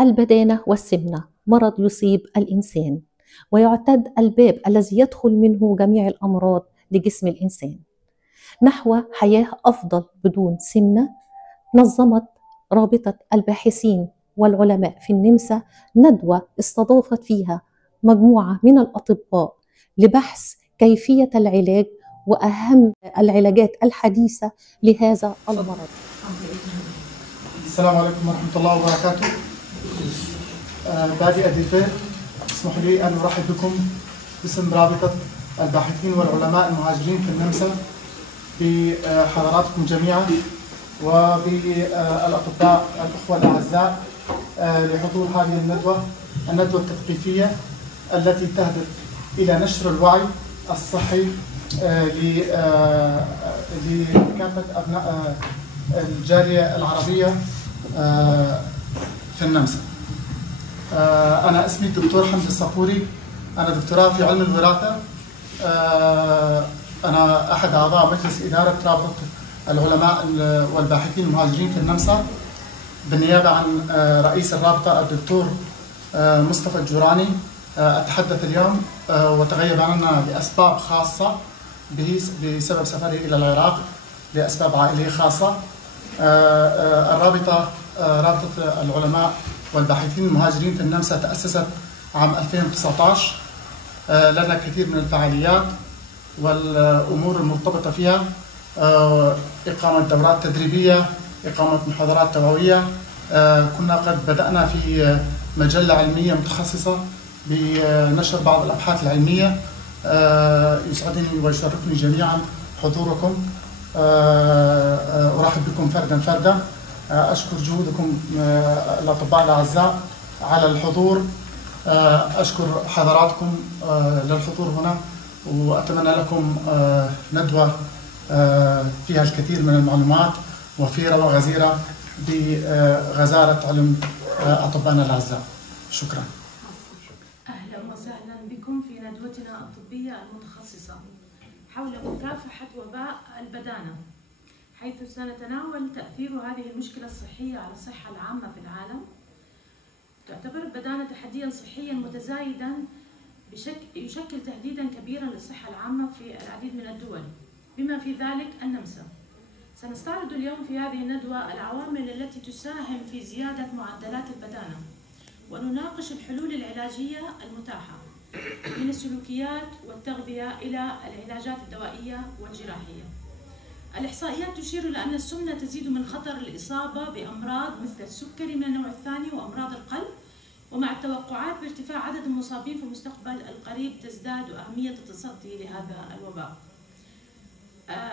البدانة والسمنة مرض يصيب الإنسان، ويعتد الباب الذي يدخل منه جميع الأمراض لجسم الإنسان نحو حياة أفضل بدون سمنة. نظمت رابطة الباحثين والعلماء في النمسا ندوة استضافت فيها مجموعة من الأطباء لبحث كيفية العلاج وأهم العلاجات الحديثة لهذا المرض. السلام عليكم ورحمة الله وبركاته. بادئ البدء اسمحوا لي أن أرحب بكم باسم رابطة الباحثين والعلماء المهاجرين في النمسا بحضراتكم جميعا وبالأطباء الأخوة الأعزاء لحضور هذه الندوة التثقيفية التي تهدف إلى نشر الوعي الصحي لكافة أبناء الجالية العربية في النمسا. أنا اسمي الدكتور حمدي الصفوري، أنا دكتوراه في علم الوراثة. أنا أحد أعضاء مجلس إدارة رابطة العلماء والباحثين المهاجرين في النمسا بالنيابة عن رئيس الرابطة الدكتور مصطفى الجوراني. أتحدث اليوم وتغيب عنا لأسباب خاصة بسبب سفري إلى العراق لأسباب عائلية خاصة. الرابطة رابطة العلماء والباحثين المهاجرين في النمسا تأسست عام 2019. لنا كثير من الفعاليات والأمور المرتبطة فيها، إقامة دورات تدريبية، إقامة محاضرات توعوية. كنا قد بدأنا في مجلة علمية متخصصة بنشر بعض الأبحاث العلمية. يسعدني ويشرفني جميعا حضوركم. أرحب بكم فردا فردا. أشكر جهودكم الأطباء الأعزاء على الحضور. أشكر حضراتكم للحضور هنا، وأتمنى لكم ندوة فيها الكثير من المعلومات وفيرة وغزيرة بغزارة علم أطبائنا الأعزاء. شكرا. أهلا وسهلا بكم في ندوتنا الطبية المتخصصة حول مكافحة وباء البدانة، حيث سنتناول تأثير هذه المشكلة الصحية على الصحة العامة في العالم. تعتبر البدانة تحديا صحيا متزايدا يشكل تهديدا كبيرا للصحة العامة في العديد من الدول بما في ذلك النمسا. سنستعرض اليوم في هذه الندوة العوامل التي تساهم في زيادة معدلات البدانة، ونناقش الحلول العلاجية المتاحة من السلوكيات والتغذية إلى العلاجات الدوائية والجراحية. الإحصائيات تشير إلى أن السمنة تزيد من خطر الإصابة بأمراض مثل السكري من النوع الثاني وأمراض القلب، ومع التوقعات بارتفاع عدد المصابين في المستقبل القريب تزداد أهمية التصدي لهذا الوباء.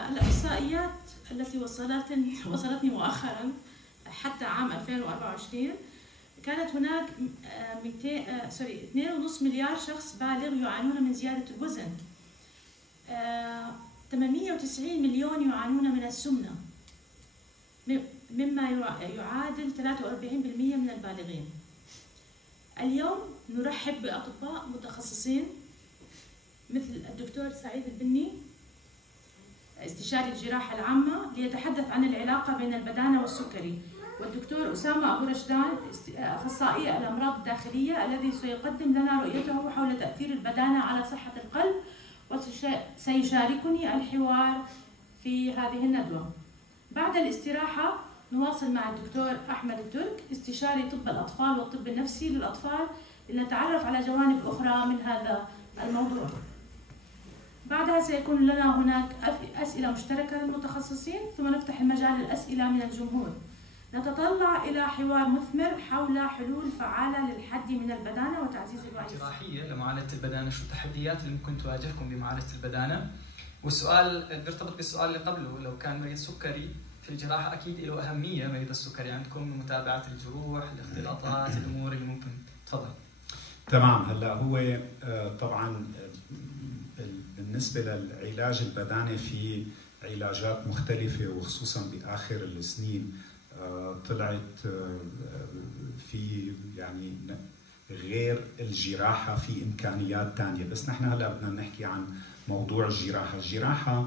الإحصائيات التي وصلتني مؤخرا حتى عام 2024 كانت هناك 2.5 مليار شخص بالغ يعانون من زيادة الوزن، 890 مليون يعانون من السمنة، مما يعادل 43% من البالغين. اليوم نرحب بأطباء متخصصين مثل الدكتور سعيد البني استشاري الجراحة العامة ليتحدث عن العلاقة بين البدانة والسكري، والدكتور أسامة أبو رشدان أخصائي الأمراض الداخلية الذي سيقدم لنا رؤيته حول تأثير البدانة على صحة القلب، وسيشاركني الحوار في هذه الندوة. بعد الاستراحة نواصل مع الدكتور أحمد الترك استشاري طب الأطفال والطب النفسي للأطفال لنتعرف على جوانب أخرى من هذا الموضوع. بعدها سيكون لنا هناك أسئلة مشتركة للمتخصصين، ثم نفتح المجال للأسئلة من الجمهور. نتطلع إلى حوار مثمر حول حلول فعالة للحد من البدانة وتعزيز الوعي. جراحية لمعالجة البدانة، شو التحديات اللي ممكن تواجهكم بمعالجة البدانة؟ والسؤال بيرتبط بالسؤال اللي قبله، لو كان مريض سكري في الجراحة أكيد له أهمية مريض السكري عندكم، متابعة الجروح، الاختلاطات، الأمور اللي ممكن. تفضل. تمام. هلا هو طبعا بالنسبة للعلاج البداني في علاجات مختلفة، وخصوصا بآخر السنين طلعت في يعني غير الجراحة في إمكانيات تانية. بس نحن هلا بدنا نحكي عن موضوع الجراحة. الجراحة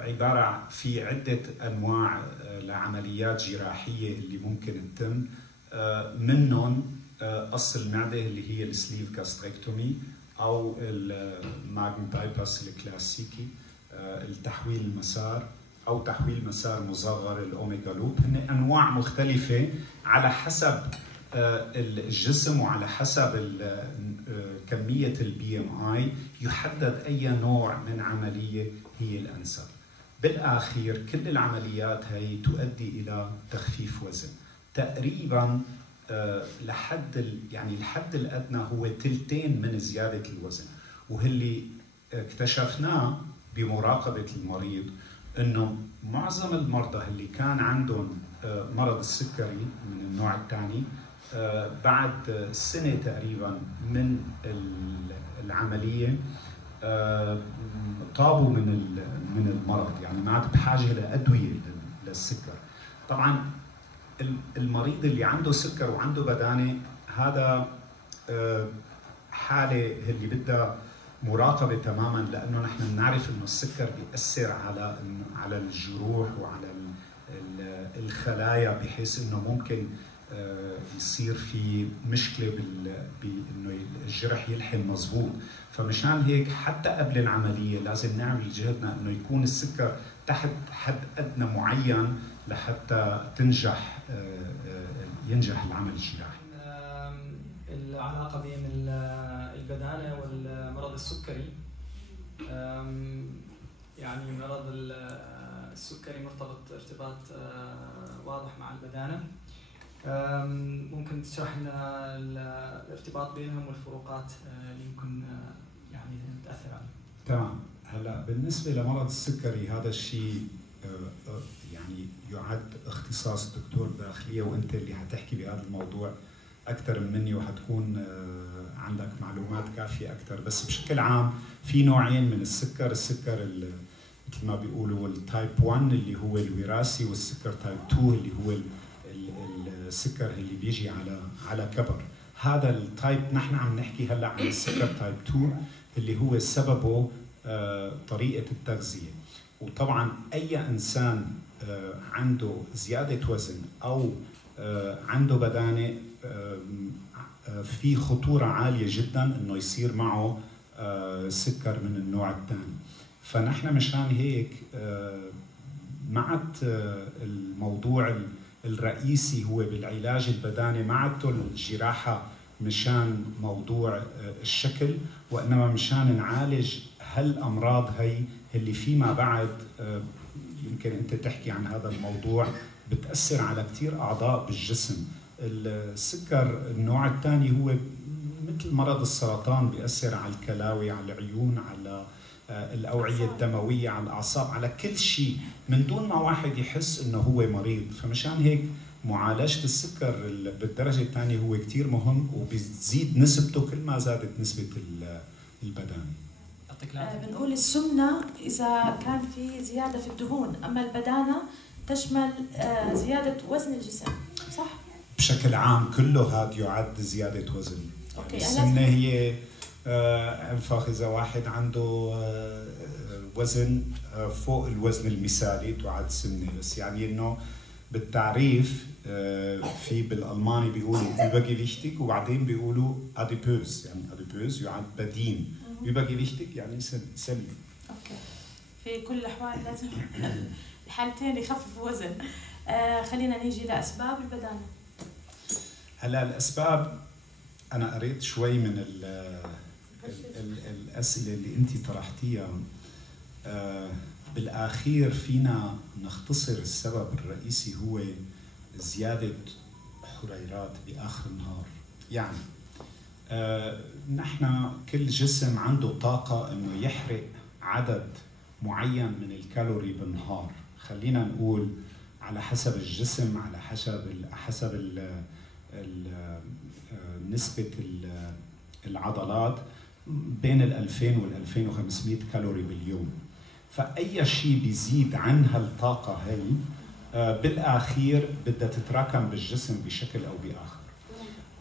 عبارة في عدة أنواع لعمليات جراحية اللي ممكن تتم منهم قص المعدة اللي هي السليف جاستريكتومي أو الماجن بايباس الكلاسيكي، التحويل المسار أو تحويل مسار مصغر الأوميجا لوب. هن أنواع مختلفة على حسب الجسم وعلى حسب كمية البي ام اي يحدد أي نوع من عملية هي الأنسب. بالآخير كل العمليات هي تؤدي إلى تخفيف وزن تقريبا يعني الحد الأدنى هو تلتين من زيادة الوزن. وهاللي اكتشفناه بمراقبة المريض انه معظم المرضى اللي كان عندهم مرض السكري من النوع الثاني بعد سنة تقريبا من العملية طابوا من المرض، يعني ما عاد بحاجة لأدوية للسكر. طبعا المريض اللي عنده سكر وعنده بدانة هذا حالة اللي بدها مراقبة تماما، لأنه نحن نعرف إنه السكر بيأثر على الجروح وعلى الخلايا، بحيث إنه ممكن يصير في مشكلة بإنه الجرح يلحم مظبوط. فمشان هيك حتى قبل العملية لازم نعمل جهدنا إنه يكون السكر تحت حد أدنى معين لحتى ينجح العمل الجراحي. العلاقة بين البدانة والمرض السكري، يعني مرض السكري مرتبط ارتباط واضح مع البدانة. ممكن تشرح لنا الارتباط بينهم والفروقات اللي يمكن يعني تأثر عليه؟ تمام. هلا بالنسبة لمرض السكري هذا الشيء يعني يعد اختصاص دكتور داخلية، وانت اللي حتحكي بهذا الموضوع اكثر مني وحتكون عندك معلومات كافيه اكثر. بس بشكل عام في نوعين من السكر، السكر مثل ما بيقولوا التايب 1 اللي هو الوراثي، والسكر تايب 2 اللي هو السكر اللي بيجي على كبر. هذا التايب نحن عم نحكي هلا عن السكر تايب 2 اللي هو سببه طريقه التغذيه. وطبعا اي انسان عنده زياده وزن او عنده بدانه في خطورة عالية جدا انه يصير معه سكر من النوع الثاني. فنحن مشان هيك معت الموضوع الرئيسي هو بالعلاج البداني، معته الجراحة مشان موضوع الشكل، وانما مشان نعالج هالامراض هي اللي فيما بعد يمكن انت تحكي عن هذا الموضوع بتأثر على كثير اعضاء بالجسم. السكر النوع الثاني هو مثل مرض السرطان، بيأثر على الكلاوي، على العيون، على الأوعية الدموية، على الأعصاب، على كل شيء من دون ما واحد يحس إنه هو مريض. فمشان هيك معالجة السكر بالدرجة الثانية هو كثير مهم، وبتزيد نسبته كل ما زادت نسبة البدانة. بنقول السمنة إذا كان في زيادة في الدهون، أما البدانة تشمل زيادة وزن الجسم، صح؟ بشكل عام كله هذا يعد زيادة وزن. أوكي. يعني السمنة هي انفخ إذا واحد عنده وزن فوق الوزن المثالي تعد سمنة. بس يعني إنه بالتعريف في بالألماني بيقولوا übergewichtig وبعدين بيقولوا adipös، يعني adipös يعد بدين، übergewichtig يعني سمين. أوكي. في كل الأحوال لازم الحالتين يخففوا وزن. خلينا نيجي لأسباب البدانة. هلا الأسباب أنا قريت شوي من الأسئلة اللي أنت طرحتيها. بالأخير فينا نختصر السبب الرئيسي هو زيادة حريرات بآخر النهار. يعني نحن كل جسم عنده طاقة إنه يحرق عدد معين من الكالوري بالنهار. خلينا نقول على حسب الجسم، على حسب نسبة العضلات بين 2000 وال 2500 كالوري باليوم. فأي شيء بيزيد عن هالطاقة هي بالأخير بدها تتراكم بالجسم بشكل أو بآخر.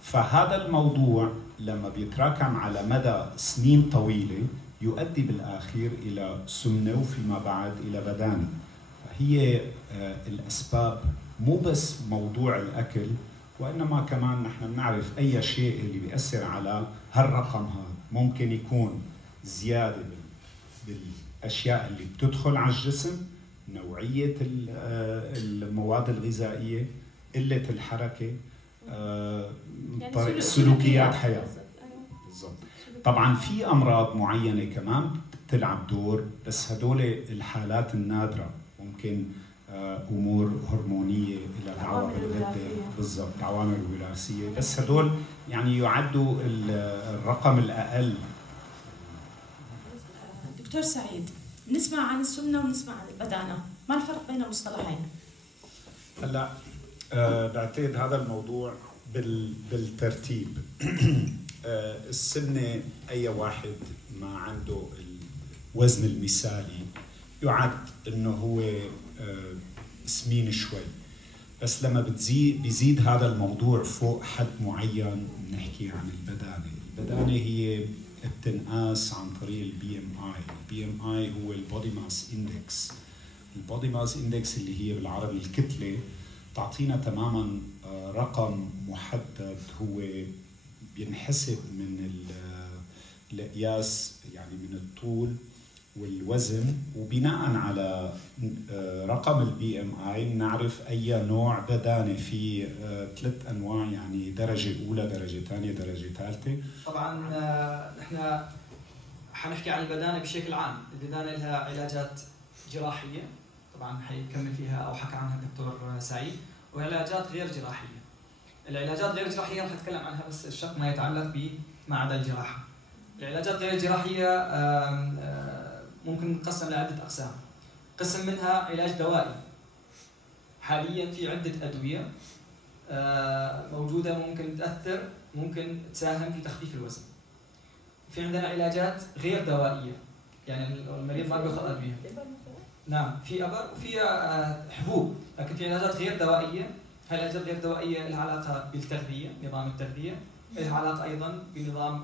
فهذا الموضوع لما بيتراكم على مدى سنين طويلة يؤدي بالأخير إلى سمنة وفيما بعد إلى بدانة. هي الأسباب مو بس موضوع الأكل وإنما كمان نحن بنعرف أي شيء اللي بيأثر على هالرقم هذا. ممكن يكون زيادة بالأشياء اللي بتدخل على الجسم، نوعية المواد الغذائية، قلة الحركة، سلوكيات حياة. بالضبط. طبعا في أمراض معينة كمان بتلعب دور، بس هدول الحالات النادرة. ممكن امور هرمونيه الى عوامل الغده، بالضبط، عوامل وراثيه، بس هدول يعني يعدوا الرقم الاقل. دكتور سعيد، نسمع عن السمنه ونسمع عن البدانه، ما الفرق بين المصطلحين؟ هلا بعتقد هذا الموضوع بالترتيب. السمنه اي واحد ما عنده الوزن المثالي يعد انه هو سمين شوي، بس لما بيزيد هذا الموضوع فوق حد معين بنحكي عن البدانه. البدانه هي بتنقاس عن طريق البي ام اي. البي ام اي هو البودي ماس اندكس. البودي ماس اندكس اللي هي بالعربي الكتله، تعطينا تماما رقم محدد هو بينحسب من القياس، يعني من الطول والوزن، وبناء على رقم البي ام اي بنعرف اي نوع بدانه. في 3 انواع، يعني درجه اولى، درجه ثانيه، درجه ثالثه. طبعا نحن حنحكي عن البدانه بشكل عام. البدانه لها علاجات جراحيه، طبعا حيكمل فيها او حكى عنها الدكتور سعيد، وعلاجات غير جراحيه. العلاجات غير الجراحيه رح اتكلم عنها بس الشق ما يتعلق بما عدا الجراحه. العلاجات غير الجراحيه ممكن نقسم لعدة أقسام. قسم منها علاج دوائي. حاليا في عدة أدوية موجودة ممكن تأثر، ممكن تساهم في تخفيف الوزن. في عندنا علاجات غير دوائية، يعني المريض ما بياخذ أدوية. نعم، في أبر وفي حبوب، لكن في علاجات غير دوائية. هاي العلاجات غير دوائية لها علاقة بالتغذية، نظام التغذية، لها علاقة أيضا بنظام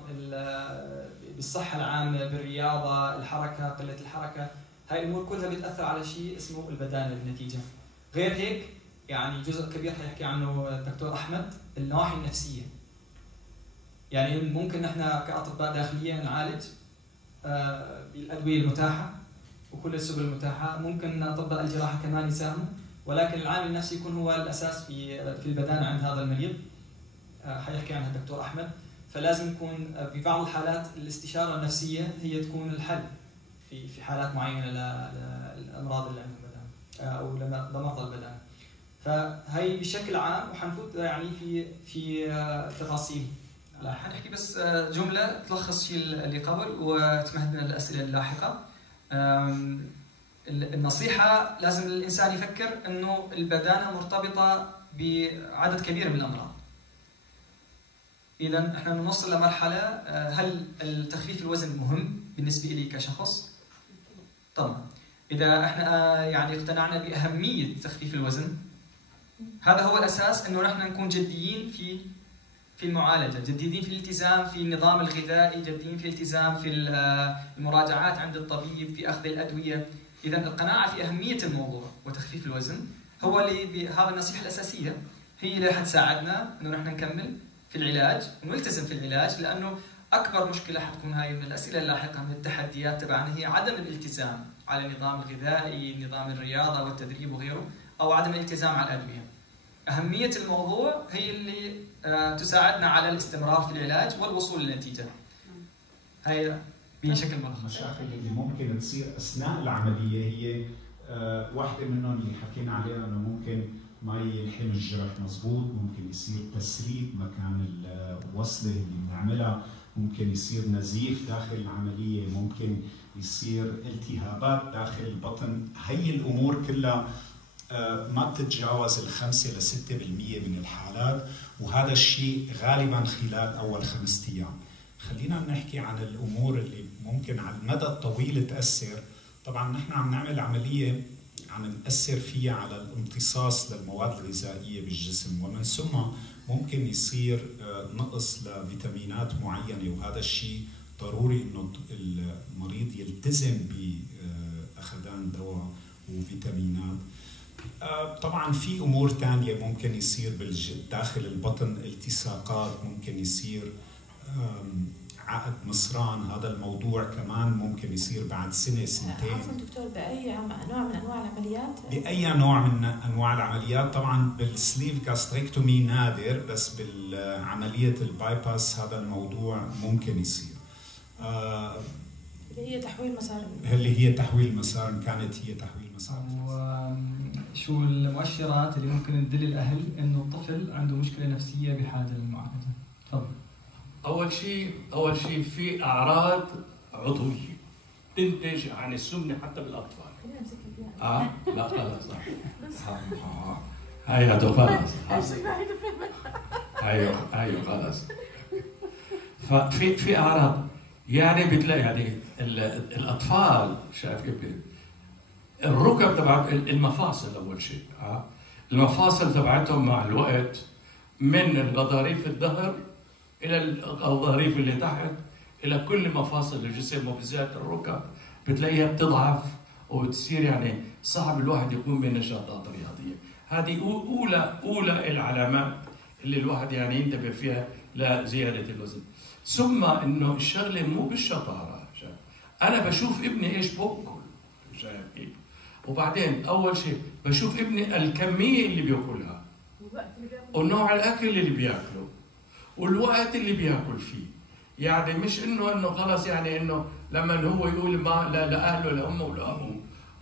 بالصحة العامة، بالرياضة، الحركة، قلة الحركة. هاي الأمور كلها بتأثر على شيء اسمه البدانة بالنتيجة. غير هيك يعني جزء كبير حيحكي عنه الدكتور أحمد، النواحي النفسية. يعني ممكن نحن كأطباء داخلية نعالج بالأدوية المتاحة وكل السبل المتاحة. ممكن أطباء الجراحة كمان يساهموا، ولكن العامل النفسي يكون هو الأساس في البدانة عند هذا المريض. حيحكي عنها الدكتور أحمد. فلازم يكون ببعض الحالات الاستشارة النفسية هي تكون الحل في حالات معينة للأمراض اللي عندهم بدانة أو لمرضى البدانة. فهي بشكل عام، وحنفوت يعني في تفاصيل. لا حنحكي بس جملة تلخص شيء اللي قبل وتمهد لنا الأسئلة اللاحقة. النصيحة لازم الإنسان يفكر إنه البدانة مرتبطة بعدد كبير من الأمراض. إذا احنا بنوصل لمرحلة، هل التخفيف الوزن مهم بالنسبة لي كشخص؟ طبعا. إذا احنا يعني اقتنعنا بأهمية تخفيف الوزن، هذا هو الأساس إنه نحن نكون جديين في المعالجة، جديين في الالتزام في النظام الغذائي، جديين في الالتزام في المراجعات عند الطبيب، في أخذ الأدوية. إذا القناعة في أهمية الموضوع وتخفيف الوزن هو اللي هذا النصيحة الأساسية هي اللي حتساعدنا إنه نحن نكمل في العلاج ونلتزم في العلاج. لأنه أكبر مشكلة حتكون هاي من الأسئلة اللاحقة من التحديات تبعنا هي عدم الالتزام على النظام الغذائي، نظام الرياضة والتدريب وغيره، أو عدم الالتزام على الأدوية. أهمية الموضوع هي اللي تساعدنا على الاستمرار في العلاج والوصول للنتيجة. هاي بشكل ملخص. المشاكل اللي ممكن تصير أثناء العملية هي واحدة منهم اللي حكينا عليها، إنه ممكن ما يلحم الجرح مضبوط، ممكن يصير تسريب مكان الوصلة اللي بنعملها، ممكن يصير نزيف داخل العملية، ممكن يصير التهابات داخل البطن. هي الأمور كلها ما بتتجاوز 5 ل 6% من الحالات، وهذا الشيء غالبا خلال أول 5 أيام. خلينا نحكي عن الأمور اللي ممكن على المدى الطويل تأثر. طبعا نحن عم نعمل عملية عم نأثر فيها على الامتصاص للمواد الغذائية بالجسم، ومن ثم ممكن يصير نقص لفيتامينات معينة، وهذا الشيء ضروري إنه المريض يلتزم بأخذان دواء وفيتامينات. طبعا في امور تانية ممكن يصير داخل البطن، التصاقات ممكن يصير، عقد مصران، هذا الموضوع كمان ممكن يصير بعد سنة سنتين. عفوا دكتور، بأي نوع من أنواع العمليات؟ بأي نوع من أنواع العمليات. طبعا بالسليف جاستريكتومي نادر، بس بالعملية البايباس هذا الموضوع ممكن يصير. اللي هي تحويل مسار. اللي هي تحويل مسار، كانت هي تحويل مسار. وشو المؤشرات اللي ممكن تدل الأهل إنه الطفل عنده مشكلة نفسية بحاجة للمعالجة؟ تفضل. أول شيء في أعراض عضوية تنتج عن السمنة حتى بالأطفال. لا خلاص هاي هذا خلاص. ايوه خلاص. ففي أعراض يعني بتلاقي يعني الأطفال، شايف كيف الركب تبع المفاصل أول شيء. المفاصل تبعتهم مع الوقت من الغضاريف الظهر إلى الغضاريف اللي تحت إلى كل مفاصل الجسم، وبالذات الركب بتلاقيها بتضعف وبتصير يعني صعب الواحد يقوم بنشاطات رياضية. هذه أولى العلامات اللي الواحد يعني ينتبه فيها لزيادة الوزن. ثم إنه الشغلة مو بالشطارة، أنا بشوف ابني إيش بأكل، شايف كيف؟ وبعدين أول شيء بشوف ابني الكمية اللي بياكلها، ونوع الأكل اللي بياكله، والوقت اللي بياكل فيه. يعني مش إنه خلص يعني إنه لما هو يقول ما لأهله لأمه ولأبوه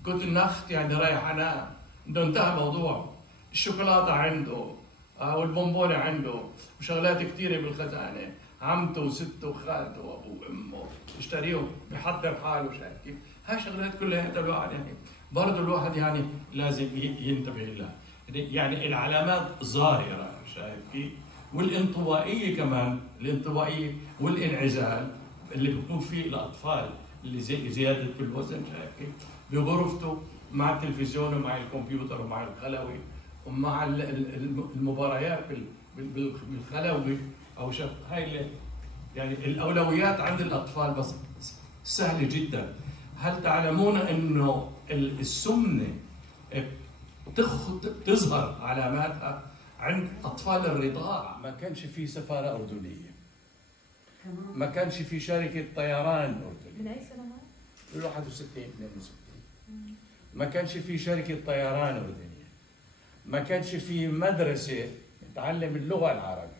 كنت النخت يعني رايح أنام، إنه انتهى الموضوع. الشوكولاتة عنده والبونبونة عنده وشغلات كثيرة بالخزانة، عمته وسته وخالته وأبوه وأمه اشتريهم، بحضر حاله، شايف كيف؟ هاي شغلات كلها الواحد يعني برضه الواحد يعني لازم ينتبه لها. يعني العلامات ظاهرة، شايف كيف؟ والانطوائية كمان، الانطوائية والانعزال اللي بيكون فيه الأطفال اللي زيادة بالوزن، شايف كيف؟ بغرفته مع التلفزيون ومع الكمبيوتر ومع الخلوي ومع المباريات بالخلوي أو هاي يعني الأولويات عند الأطفال بس سهلة جدا. هل تعلمون إنه السمنة تظهر علاماتها عند أطفال الرضاعة؟ ما كانش في سفارة أردنية، ما كانش في شركة طيران أردنية. من أي سنة هاي؟ 61 62. ما كانش في شركة طيران أردنية، ما كانش في مدرسة تعلم اللغة العربية،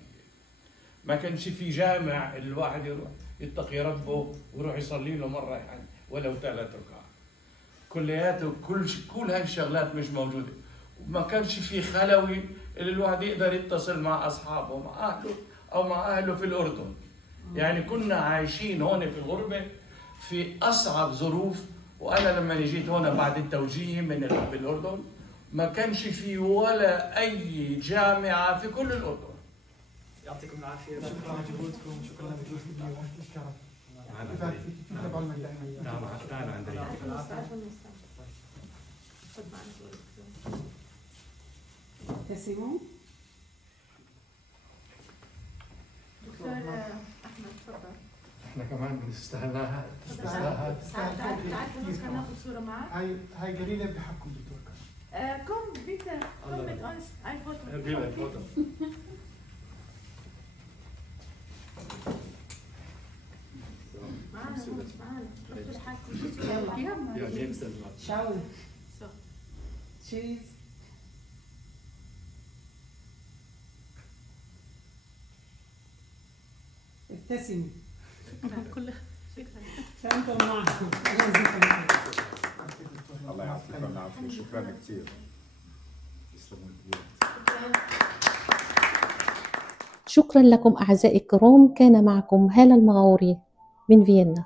ما كانش في جامع الواحد يروح يتقي ربه ويروح يصلي له مرة يعني ولو 3 ركعات. كلياته كل هاي الشغلات مش موجودة. وما كانش في خلوي اللي الواحد يقدر يتصل مع أصحابه مع أهله أو مع أهله في الأردن. يعني كنا عايشين هون في الغربة في أصعب ظروف. وأنا لما جيت هون بعد التوجيه من الأردن ما كانش في ولا أي جامعة في كل الأردن. يعطيكم العافية، شكرا لجهودكم، شكرا لوجودكم اليوم. تعال عندي. ابتسموا. دكتور أحمد تفضل. احنا كمان بنستاهلها. تعال ناخذ صورة معك. هاي قليلة بحقكم دكتور. Komm bitte, komm mit uns, ein Foto. شاو. تشيز. ابتسمي. شكرا كلها. شكرا. فأنتم معكم. الله يعطيكم العافية، شكرا كثير. شكرا لكم أعزائي الكرام، كان معكم هالة المغاوري من فيينا.